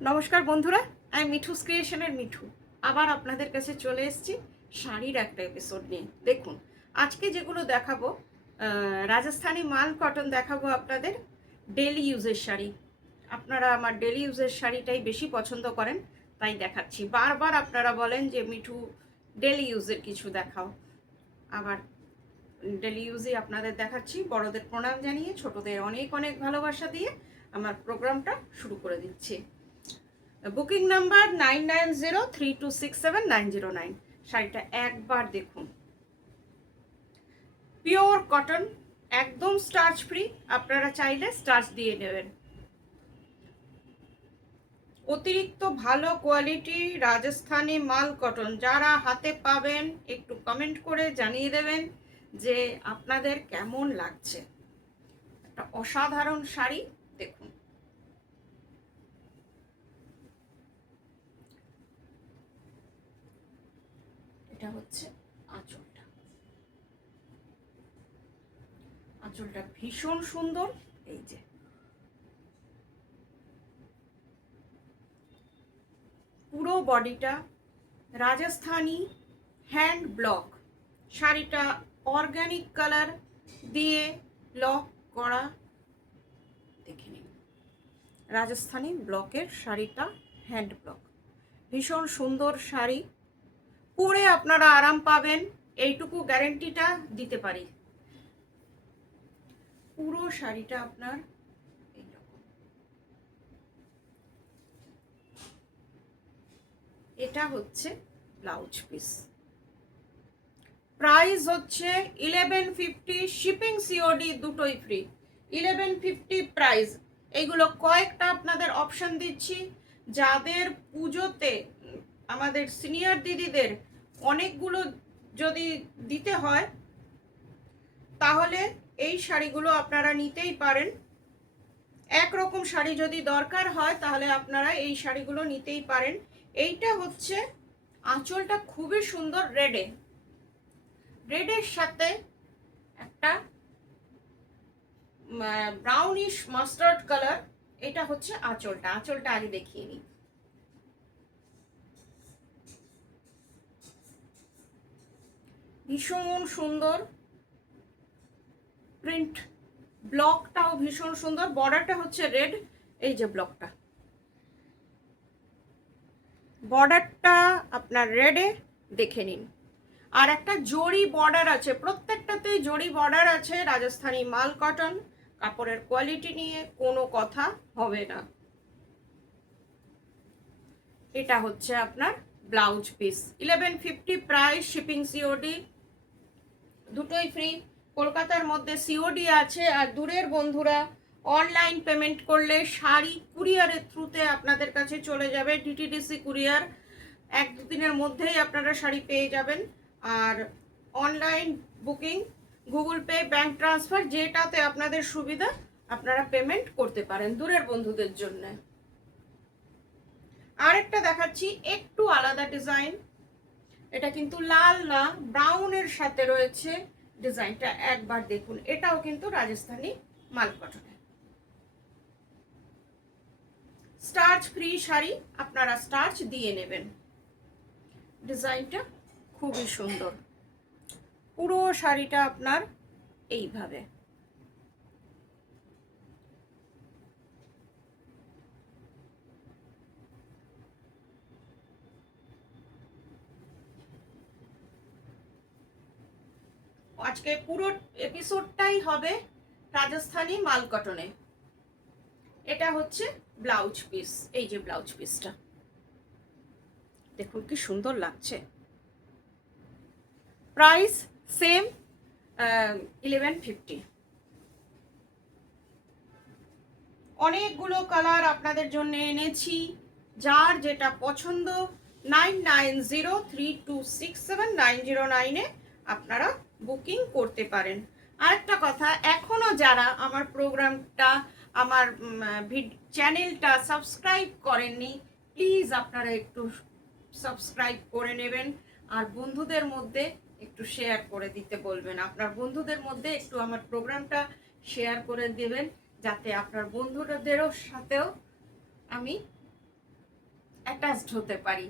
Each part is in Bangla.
নমস্কার বন্ধুরা, আমি মিঠুস ক্রিয়েশনের মিঠু আবার আপনাদের কাছে চলে এসেছি শাড়ির একটা এপিসোড নিয়ে। দেখুন আজকে যেগুলো দেখাবো রাজস্থানি মাল কটন দেখাবো আপনাদের। ডেলি ইউজের শাড়ি, আপনারা আমার ডেলি ইউজের শাড়িটাই বেশি পছন্দ করেন, তাই দেখাচ্ছি। বারবার আপনারা বলেন যে মিঠু ডেলি ইউজের কিছু দেখাও, আবার ডেলি ইউজই আপনাদের দেখাচ্ছি। বড়দের প্রণাম জানিয়ে ছোটদের অনেক অনেক ভালোবাসা দিয়ে আমার প্রোগ্রামটা শুরু করে দিচ্ছি। Booking number 9903267909। শাড়িটা একবার দেখুন, পিওর কটন, একদম স্টার্চ ফ্রি। আপনারা চাইলে স্টার্চ দিয়ে নেবেন। অতিরিক্ত ভালো কোয়ালিটি রাজস্থানি মাল কটন যারা হাতে পাবেন একটু কমেন্ট করে জানিয়ে দেবেন যে আপনাদের কেমন লাগছে। একটা অসাধারণ শাড়ি, দেখুন। এটা হচ্ছে আঁচলটা, আঁচলটা ভীষণ সুন্দর। এই যে পুরো বডিটা রাজস্থানি হ্যান্ড ব্লক, শাড়িটা অর্গানিক কালার দিয়ে লক করা। দেখে নিন, রাজস্থানি ব্লকের শাড়িটা হ্যান্ড ব্লক, ভীষণ সুন্দর শাড়ি। পরে আপনারা আরাম পাবেন, এইটুকু গ্যারেন্টিটা দিতে পারি। পুরো শাড়িটা আপনার এইরকম। এটা হচ্ছে ব্লাউজ পিস। প্রাইস হচ্ছে 1150, শিপিং সিওডি দুটোই ফ্রি। 1150 প্রাইস। এইগুলো কয়েকটা আপনাদের অপশন দিচ্ছি। যাদের পুজোতে আমাদের সিনিয়র দিদিদের অনেকগুলো যদি দিতে হয় তাহলে এই শাড়িগুলো আপনারা নিতেই পারেন। একরকম শাড়ি যদি দরকার হয় তাহলে আপনারা এই শাড়িগুলো নিতেই পারেন। এইটা হচ্ছে আঁচলটা খুবই সুন্দর, রেডের সাথে একটা ব্রাউনিশ মাস্টার্ড কালার। এটা হচ্ছে আঁচলটা, আঁচলটা আগে দেখিয়ে নিই। ভীষণ সুন্দর প্রিন্ট, ব্লকটাও ভীষণ সুন্দর। বর্ডারটা হচ্ছে রেড, এই যে ব্লকটা, বর্ডারটা আপনার রেডে, দেখে নিন। আর একটা জরি বর্ডার আছে, প্রত্যেকটাতেই জরি বর্ডার আছে। রাজস্থানি মাল কটন, কাপড়ের কোয়ালিটি নিয়ে কোনো কথা হবে না। এটা হচ্ছে আপনার blouse piece. 1150 price, shipping COD দুটোই ফ্রি। কলকাতার মধ্যে সিওডি আছে, আর দূরের বন্ধুরা অনলাইন পেমেন্ট করলে শাড়ি কুরিয়ারের থ্রুতে আপনাদের কাছে চলে যাবে। ডিটিডিসি কুরিয়ার, 1-2 দিনের মধ্যেই আপনারা শাড়ি পেয়ে যাবেন। আর online booking, Google Pay, bank transfer, যেটাতে আপনাদের সুবিধা আপনারা পেমেন্ট করতে পারেন দূরের বন্ধুদের জন্য। আরেকটা দেখাচ্ছি, একটু আলাদা ডিজাইন। এটা কিন্তু লাল না, ব্রাউনের সাথে রয়েছে ডিজাইনটা, একবার দেখুন। এটাও কিন্তু রাজস্থানি মাল কটনে, স্টার্চ ফ্রি শাড়ি, আপনারা স্টার্চ দিয়ে নেবেন। ডিজাইনটা খুবই সুন্দর, পুরো শাড়িটা আপনার এইভাবে। আজকে পুরো এপিসোডটাই হবে রাজস্থানি মাল কটনে। এটা হচ্ছে ব্লাউজ পিস, এই যে ব্লাউজ পিসটা দেখুন কি সুন্দর লাগছে। Price same, 1150। অনেকগুলো কালার আপনাদের জন্য এনেছি, যার যেটা পছন্দ 9903267909-এ আপনারা বুকিং করতে পারেন। আরেকটা কথা, এখনো যারা আমার প্রোগ্রামটা, আমার চ্যানেলটা সাবস্ক্রাইব করেননি, প্লিজ আপনারা একটু সাবস্ক্রাইব করে নেবেন। আর বন্ধুদের মধ্যে একটু শেয়ার করে দিতে বলবেন। আপনার বন্ধুদের মধ্যে একটু আমার প্রোগ্রামটা শেয়ার করে দেবেন, যাতে আপনার বন্ধুদেরও সাথেও আমি অ্যাটাচড হতে পারি।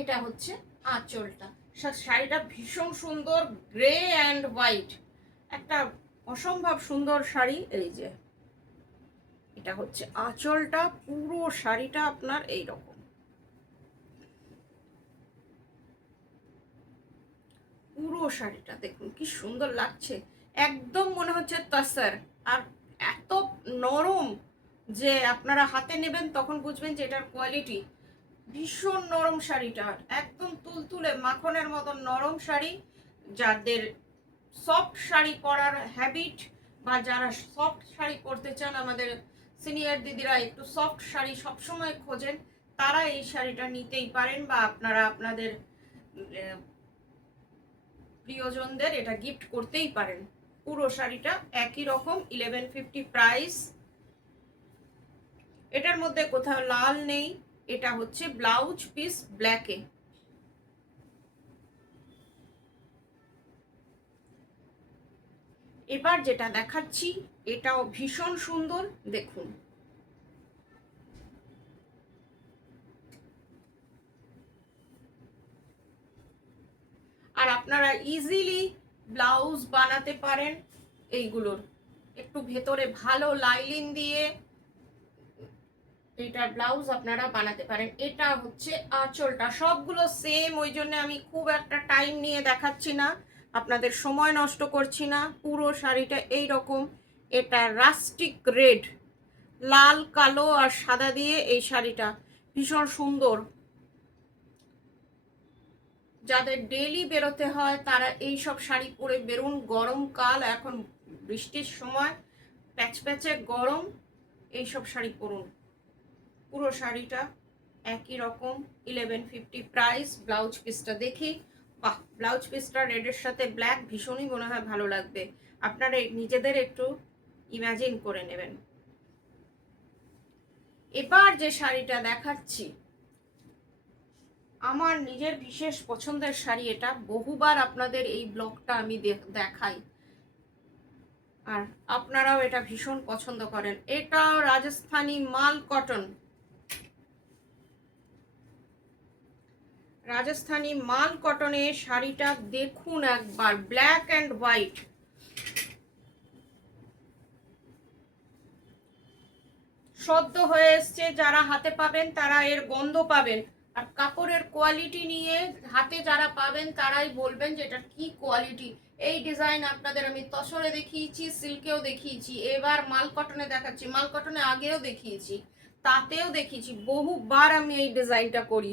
এটা হচ্ছে আঁচলটা। শাড়িটা ভীষণ সুন্দর, গ্রে অ্যান্ড হোয়াইট, একটা অসম্ভব সুন্দর শাড়ি। এই যে এটা হচ্ছে আঁচলটা, পুরো শাড়িটা আপনার এই রকম, পুরো শাড়িটা দেখুন কি সুন্দর লাগছে, একদম মনে হচ্ছে তসর। আর এত নরম যে আপনারা হাতে নেবেন তখন বুঝবেন যে এটার কোয়ালিটি। ভীষণ নরম শাড়িটা, একদম তুলতুলে মাখনের মতন নরম শাড়ি। যাদের সফট শাড়ি পরার হ্যাবিট বা যারা সফট শাড়ি পরতে চান, আমাদের সিনিয়র দিদিরা একটু সফট শাড়ি সবসময় খোঁজেন, তারা এই শাড়িটা নিতেই পারেন, বা আপনারা আপনাদের প্রিয়জনদের এটা গিফট করতেই পারেন। পুরো শাড়িটা একই রকম, 1150 প্রাইস। এটার মধ্যে কোথাও লাল নেই, এটা হচ্ছে ব্লাউজ পিস ব্ল্যাকে। এবার যেটা দেখাচ্ছি এটাও ভীষণ সুন্দর, দেখুন। আর আপনারা ইজিলি ব্লাউজ বানাতে পারেন এইগুলোর, একটু ভেতরে ভালো লাইলিন দিয়ে এটার ব্লাউজ আপনারা বানাতে পারেন। এটা হচ্ছে আঁচলটা, সবগুলো সেম, ওই জন্য আমি খুব একটা টাইম নিয়ে দেখাচ্ছি না, আপনাদের সময় নষ্ট করছি না। পুরো শাড়িটা এই রকম, এটা রাস্টিক রেড, লাল কালো আর সাদা দিয়ে এই শাড়িটা ভীষণ সুন্দর। যাদের ডেইলি বেরোতে হয় তারা এই সব শাড়ি পরে বেরোন, গরমকাল, এখন বৃষ্টির সময়, প্যাচপ্যাচে গরম, এইসব শাড়ি পরুন। পুরো শাড়িটা একই রকম, 1150 প্রাইস। ব্লাউজ পিসটা দেখি, বাহ, ব্লাউজ পিসটা রেডের সাথে ব্ল্যাক ভীষণই মনে হয় ভালো লাগবে, আপনারা নিজেদের একটু ইমাজিন করে নেবেন। এবার যে শাড়িটা দেখাচ্ছি আমার নিজের বিশেষ পছন্দের শাড়ি, এটা বহুবার আপনাদের এই ব্লগটা আমি দেখাই, আর আপনারাও এটা ভীষণ পছন্দ করেন। এটা রাজস্থানি মাল কটন, রাজস্থানি মাল কটনের শাড়িটা দেখুন একবার, ব্ল্যাক অ্যান্ড হোয়াইট। সদ্য হয়ে এসছে, যারা হাতে পাবেন তারা এর গন্ধ পাবেন, আর কাপড়ের কোয়ালিটি নিয়ে হাতে যারা পাবেন তারাই বলবেন যে এটা কি কোয়ালিটি। এই ডিজাইন আপনাদের আমি তসরে দেখিয়েছি, সিল্কেও দেখিয়েছি, এবার মাল কটনে দেখাচ্ছি। মাল কটনে আগেও দেখিয়েছি, তাতেও দেখিয়েছি, বহুবার আমি এই ডিজাইনটা করি,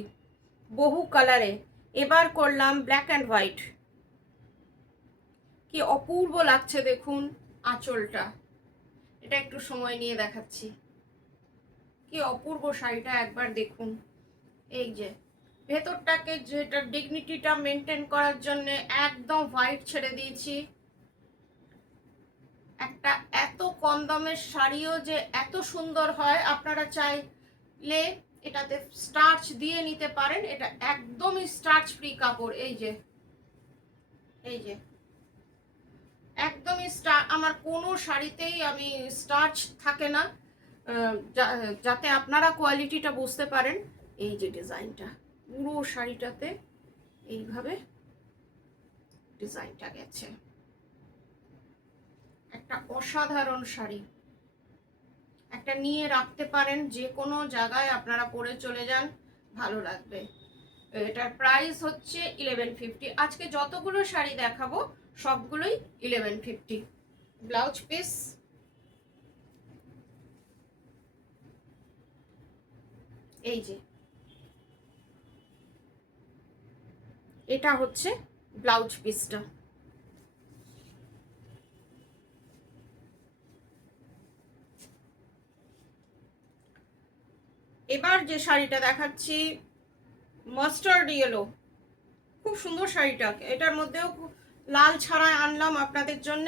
বহু কালারে। এবার করলাম ব্ল্যাক অ্যান্ড হোয়াইট, কি অপূর্ব লাগছে দেখুন আঁচলটা। এটা একটু সময় নিয়ে দেখাচ্ছি, কি অপূর্ব শাড়িটা একবার দেখুন। এই যে ভেতরটাকে, যেটা ডিগনিটিটা মেনটেন করার জন্য একদম হোয়াইট ছেড়ে দিয়েছি। একটা এত কম দামের শাড়িও যে এত সুন্দর হয়, আপনারা চাইলে এটাতে স্টার্চ দিয়ে নিতে পারেন, এটা একদমই স্টার্চ ফ্রি কাপড়। এই যে, এই যে একদমই আমার কোনো শাড়িতেই আমি স্টার্চ থাকে না, যাতে আপনারা কোয়ালিটিটা বুঝতে পারেন। এই যে ডিজাইনটা, পুরো শাড়িটাতে এইভাবে ডিজাইনটা গেছে, একটা অসাধারণ শাড়ি, একটা নিয়ে রাখতে পারেন, যে কোনো জায়গায় আপনারা পরে চলে যান, ভালো লাগবে। এটার প্রাইস হচ্ছে 1150। আজকে যতগুলো শাড়ি দেখাবো সবগুলোই 1150। ব্লাউজ পিস, এই যে এটা হচ্ছে ব্লাউজ পিসটা। এবার যে শাড়িটা দেখাচ্ছি মাস্টার্ড ইয়েলো, খুব সুন্দর শাড়িটা, এটার মধ্যেও লাল ছাড়াই আনলাম আপনাদের জন্য,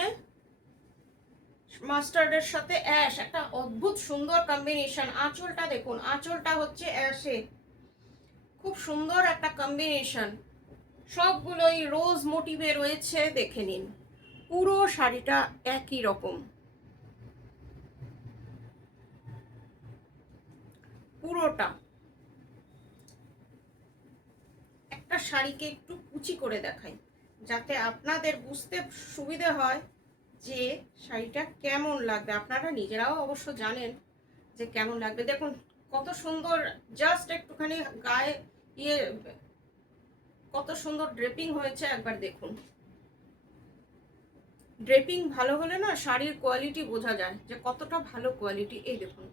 মাস্টার্ডের সাথে অ্যাশ, একটা অদ্ভুত সুন্দর কম্বিনেশন। আঁচলটা দেখুন, আঁচলটা হচ্ছে অ্যাশে, খুব সুন্দর একটা কম্বিনেশন, সবগুলোই রোজ মোটিভে রয়েছে, দেখে নিন। পুরো শাড়িটা একই রকম, পুরোটা। একটা শাড়িকে একটু কুচি করে দেখাই যাতে আপনাদের বুঝতে সুবিধে হয় যে শাড়িটা কেমন লাগবে। আপনারা নিজেরাও অবশ্য জানেন যে কেমন লাগবে। দেখুন কত সুন্দর, জাস্ট একটুখানি গায়ে ইয়ে কত সুন্দর ড্রেপিং হয়েছে, একবার দেখুন। ড্রেপিং ভালো হলে না শাড়ির কোয়ালিটি বোঝা যায় যে কতটা ভালো কোয়ালিটি। এই দেখুন,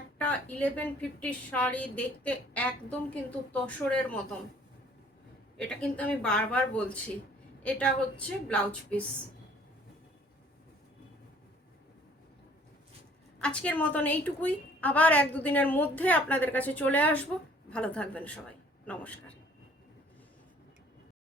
একটা 1150 শাড়ি দেখতে একদম কিন্তু তসরের মতন। এটা কিন্তু আমি বারবার বলছি, এটা হচ্ছে ব্লাউজ পিস। আজকের মতন এইটুকুই, আবার 1-2 দিনের মধ্যে আপনাদের কাছে চলে আসবো। ভালো থাকবেন সবাই, নমস্কার।